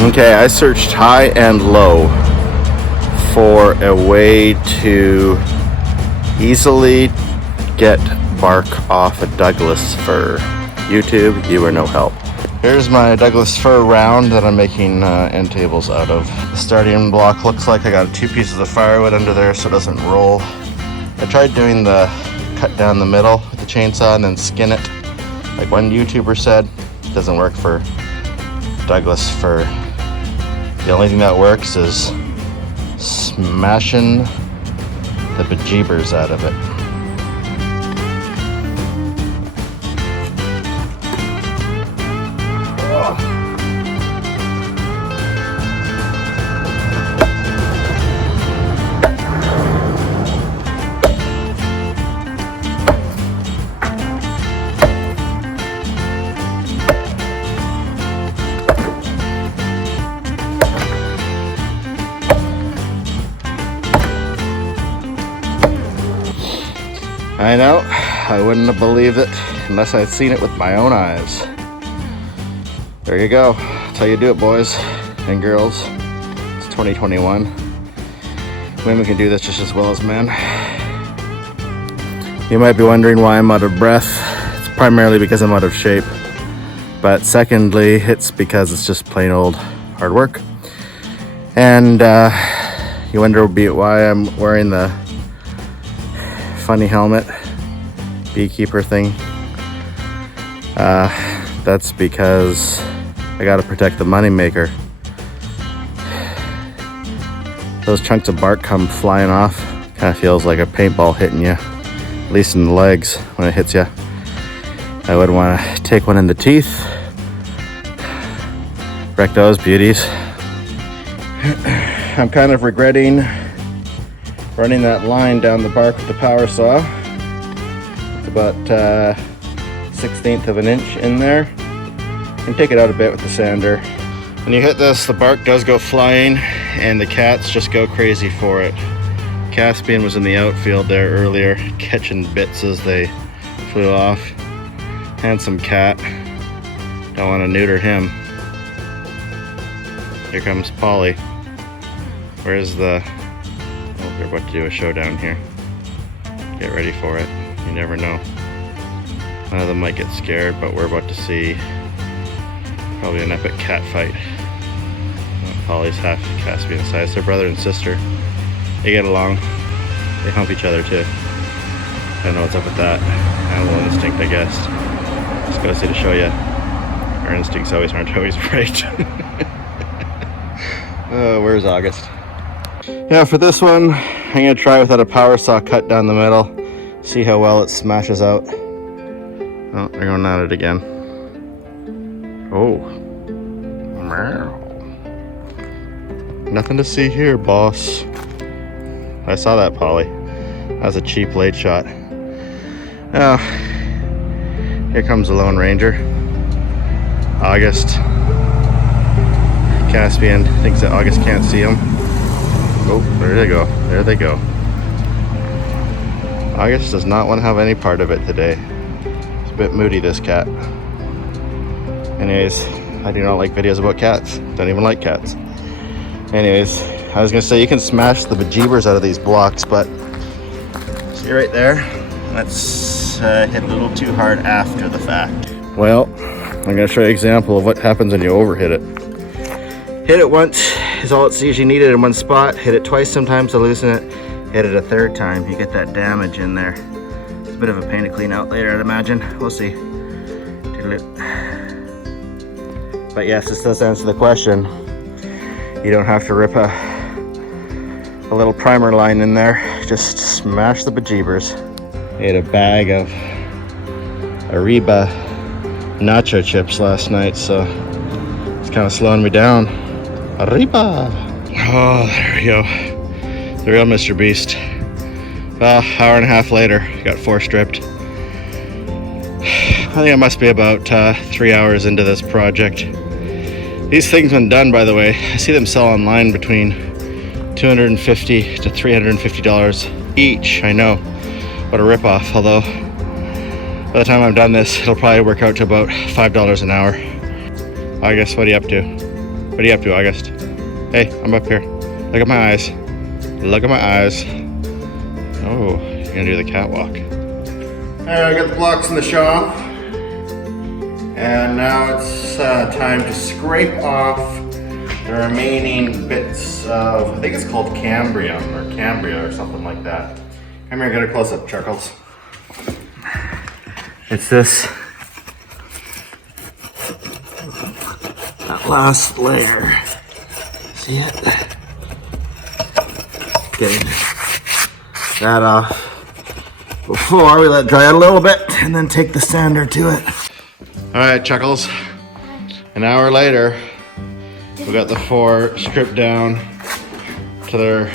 Okay, I searched high and low for a way to easily get bark off a Douglas fir. YouTube, you are no help. Here's my Douglas fir round that I'm making end tables out of. The starting block looks like I got 2 pieces of firewood under there so it doesn't roll. I tried doing the cut down the middle with the chainsaw and then skin it. Like one YouTuber said, it doesn't work for Douglas fir. The only thing that works is smashing the bejeebers out of it. I know, I wouldn't have believed it unless I'd seen it with my own eyes. There you go. That's how you do it, boys and girls. It's 2021. Women can do this just as well as men. You might be wondering why I'm out of breath. It's primarily because I'm out of shape. But secondly, it's because it's just plain old hard work. And you wonder why I'm wearing the funny helmet beekeeper thing. That's because I gotta protect the money maker. Those chunks of bark come flying off. Kind of feels like a paintball hitting you, at least in the legs when it hits you. I wouldn't want to take one in the teeth. Wreck those beauties. I'm kind of regretting running that line down the bark with the power saw. It's about 1/16 of an inch in there. You can take it out a bit with the sander. When you hit this, the bark does go flying and the cats just go crazy for it. Caspian was in the outfield there earlier, catching bits as they flew off. Handsome cat. Don't want to neuter him. Here comes Polly. Where's the... Oh, we're about to do a showdown here. Get ready for it. You never know. One of them might get scared, but we're about to see probably an epic cat fight. Polly's half Caspian size. They're brother and sister. They get along. They hump each other too. I don't know what's up with that. Animal instinct, I guess. Just gotta see to show you. Our instincts aren't always right. Where's August? Yeah, for this one, I'm gonna try without a power saw cut down the middle. See how well it smashes out. Oh, they're going at it again. Oh. Meow. Nothing to see here, boss. I saw that, Polly. That was a cheap late shot. Oh, here comes the Lone Ranger. August. Caspian thinks that August can't see him. Oh, there they go. There they go. August does not want to have any part of it today. It's a bit moody, this cat. Anyways, I do not like videos about cats. Don't even like cats. Anyways, I was gonna say you can smash the bejeebers out of these blocks, but see right there? Let's hit a little too hard after the fact. Well, I'm gonna show you an example of what happens when you overhit it. Hit it once is all it's usually needed in one spot. Hit it twice sometimes to loosen it. Hit it a third time, you get that damage in there. It's a bit of a pain to clean out later, I'd imagine. We'll see. But yes, this does answer the question. You don't have to rip a little primer line in there. Just smash the bejeebers. I ate a bag of Ariba nacho chips last night, so it's kind of slowing me down. Arriba! Oh, there we go. The real Mr. Beast. Well, hour and a half later, got 4 stripped. I think I must be about 3 hours into this project. These things, when done, by the way, I see them sell online between $250 to $350 each. I know, what a ripoff. Although By the time I'm done this, it'll probably work out to about $5 an hour. August, what are you up to? What are you up to, August? Hey, I'm up here. Look at my eyes. Look at my eyes. Oh, you're gonna do the catwalk. Alright, I got the blocks in the shop. And now it's time to scrape off the remaining bits of, I think it's called cambrium or cambria or something like that. Come here, get a close up, Chuckles. It's this, that last layer. See it? Getting that off before we let it dry out a little bit and then take the sander to it. All right, Chuckles. An hour later, we got the 4 stripped down to their,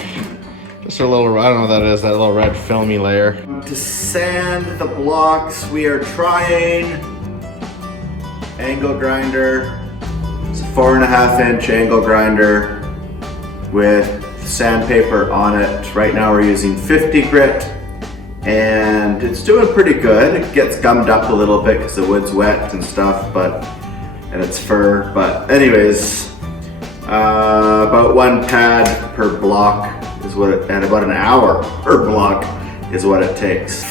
just a little, I don't know what that is, that little red filmy layer. To sand the blocks, we are trying angle grinder. It's a 4.5-inch angle grinder with sandpaper on it. Right now we're using 50 grit and it's doing pretty good. It gets gummed up a little bit because the wood's wet and stuff, and it's fur. But anyways, about 1 pad per block is what it, and about an hour per block is what it takes.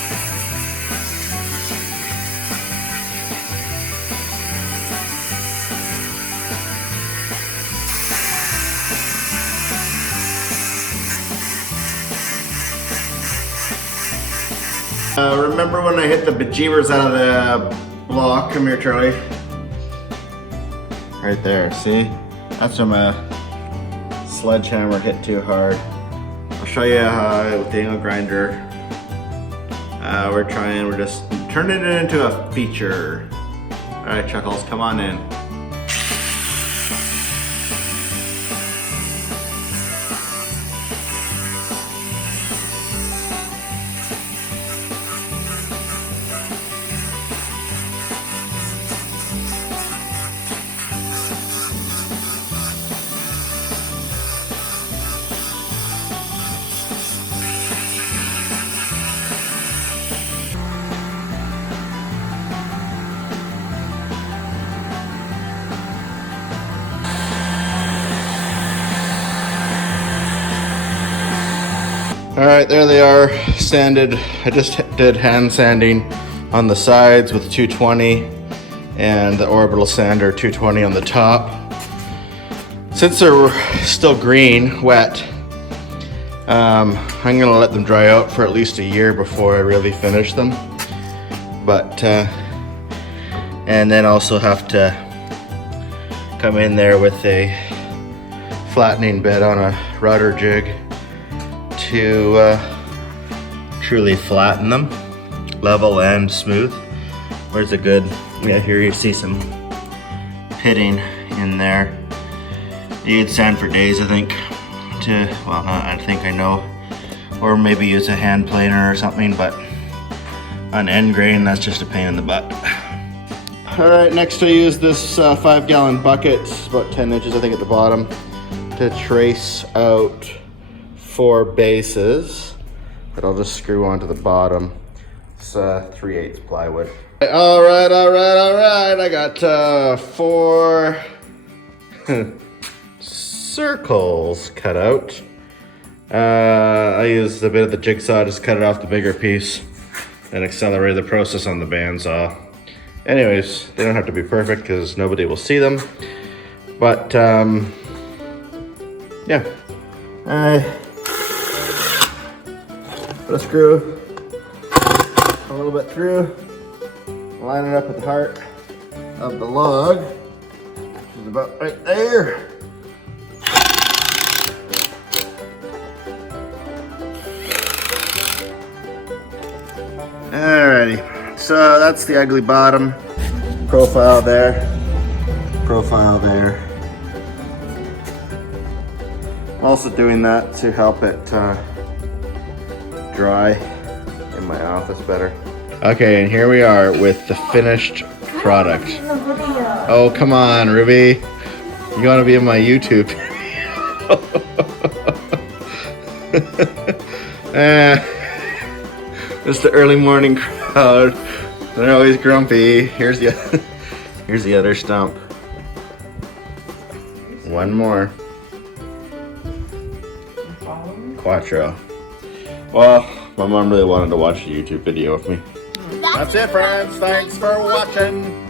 Remember when I hit the bejeebers out of the block? Come here, Charlie. Right there, see? That's from a sledgehammer hit too hard. I'll show you with the angle grinder. We're just turning it into a feature. All right, Chuckles, come on in. All right, there they are, sanded. I just did hand sanding on the sides with 220 and the orbital sander 220 on the top. Since they're still green, wet, I'm gonna let them dry out for at least a year before I really finish them. But, and then also have to come in there with a flattening bit on a router jig to truly flatten them, level and smooth. Where's a good, yeah, here you see some pitting in there. You could sand for days, I think, I know, or maybe use a hand planer or something, but on end grain, that's just a pain in the butt. All right, next I use this 5-gallon bucket, it's about 10 inches, I think, at the bottom, to trace out 4 bases that I'll just screw onto the bottom. It's 3/8 plywood. All right. I got 4 circles cut out. I used a bit of the jigsaw, just cut it off the bigger piece and accelerate the process on the bandsaw. Anyways, they don't have to be perfect because nobody will see them. But yeah. Put a screw a little bit through, line it up at the heart of the log, which is about right there. Alrighty, so that's the ugly bottom. Profile there, profile there. I'm also doing that to help it dry in my office better. Okay, and here we are with the finished product. Oh, come on, Ruby. You want to be in my YouTube video. It's the early morning crowd They're always grumpy. Here's the here's the other stump. One more. Quattro. Well, my mom really wanted to watch a YouTube video with me. That's it, friends. Thanks for watching.